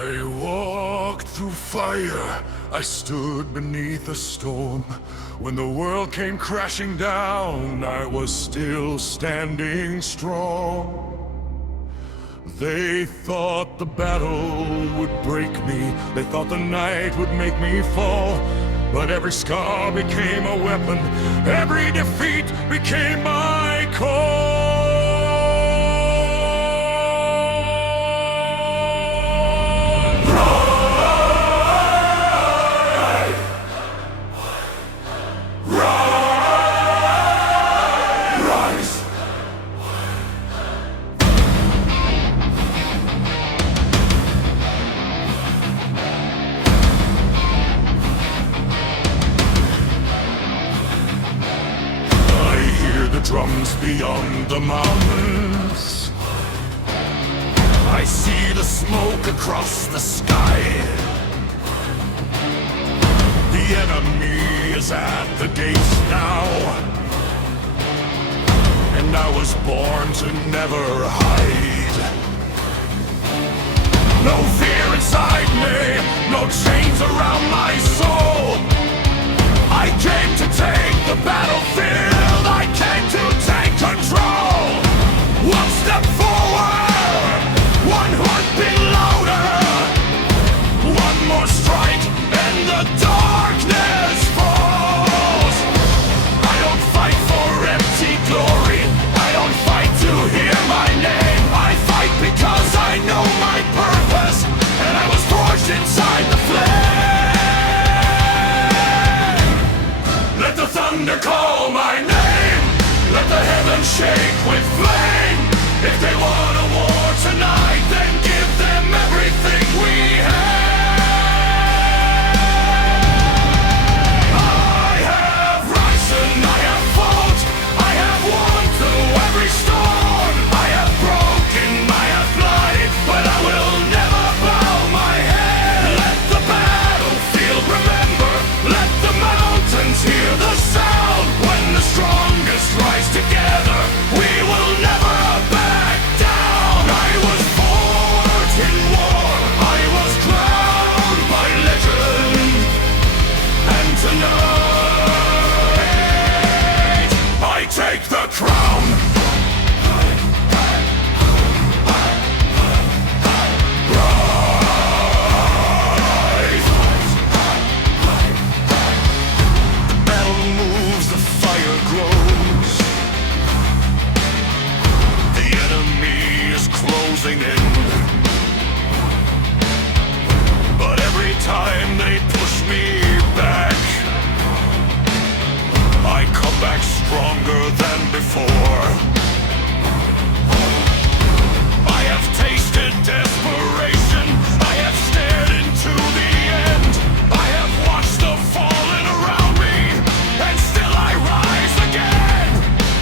I walked through fire, I stood beneath a storm. When the world came crashing down, I was still standing strong. They thought the battle would break me, they thought the night would make me fall. But every scar became a weapon, every defeat became my call. Drums beyond the mountains, I see the smoke across the sky. The enemy is at the gates now, and I was born to never hide. No fear inside me, no chains around my soul. I came to take the battlefield, I came to take control. One step forward, one heartbeat louder. One more strike and the darkness falls. I don't fight for empty glory, I don't fight to hear my name. I fight because I know my purpose, and I was forged inside the flame. Let the thunder call my name, let the heavens shake with flame. If they want a war tonight, then give them everything we have. I have risen, I have fought, I have won through every storm. I have broken, I have lied, but I will never bow my head. Let the battlefield remember, let the mountains hear the sound. When the strongest rise together, we will never back down. I was forged in war, I was crowned by legend, and tonight I take the crown. Closing in, but every time they push me back, I come back stronger than before. I have tasted desperation, I have stared into the end. I have watched the fallen around me, and still I rise again.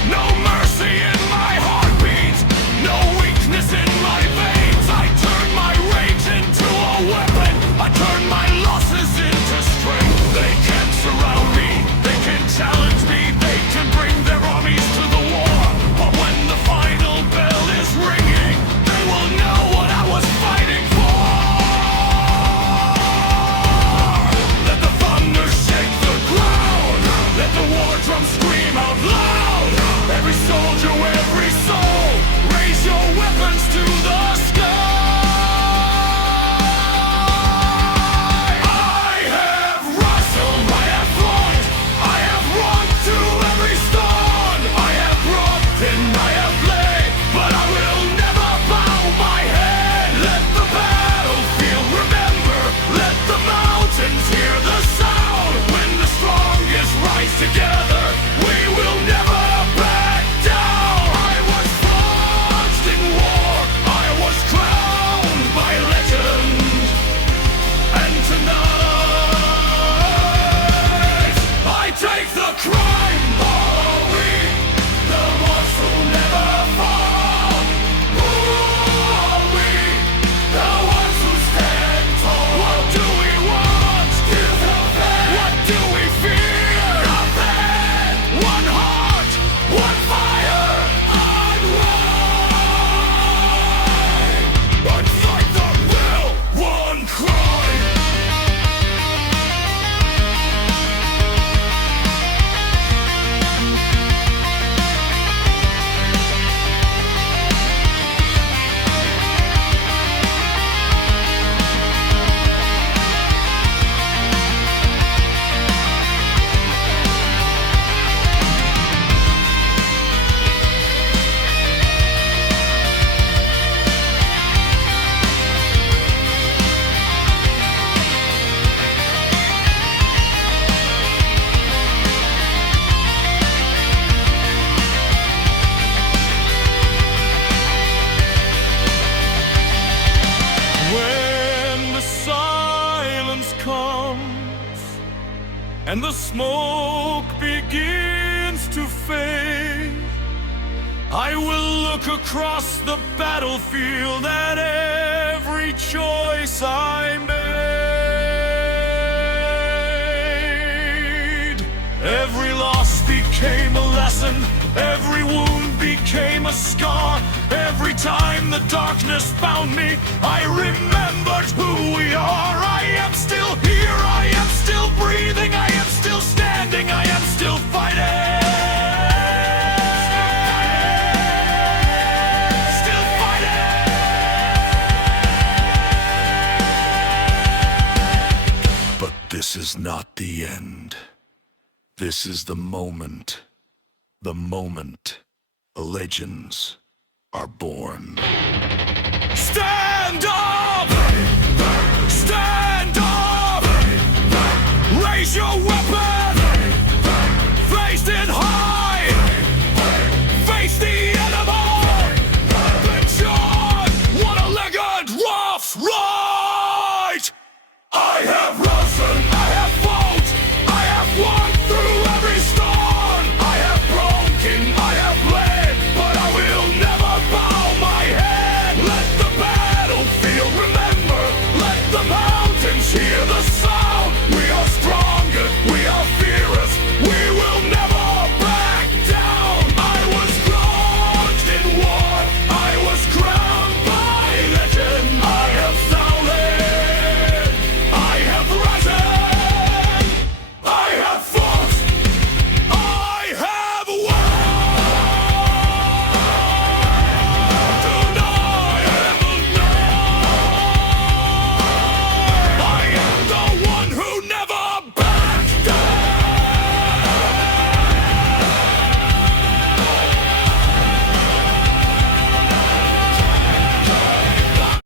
No mercy in my heartbeat, no weakness in my veins. I turn my rage into a weapon, I turn my losses into strength. They can't surround me, they can challenge me, they can bring their armies to the war. and the smoke begins to fade, I will look across the battlefield at every choice I made. Every loss became a lesson, every wound became a scar. Every time the darkness found me, I remembered who we are. I am still here, I am still breathing, I am still standing, I am still fighting. Still fighting. But this is not the end. This is the moment legends are born.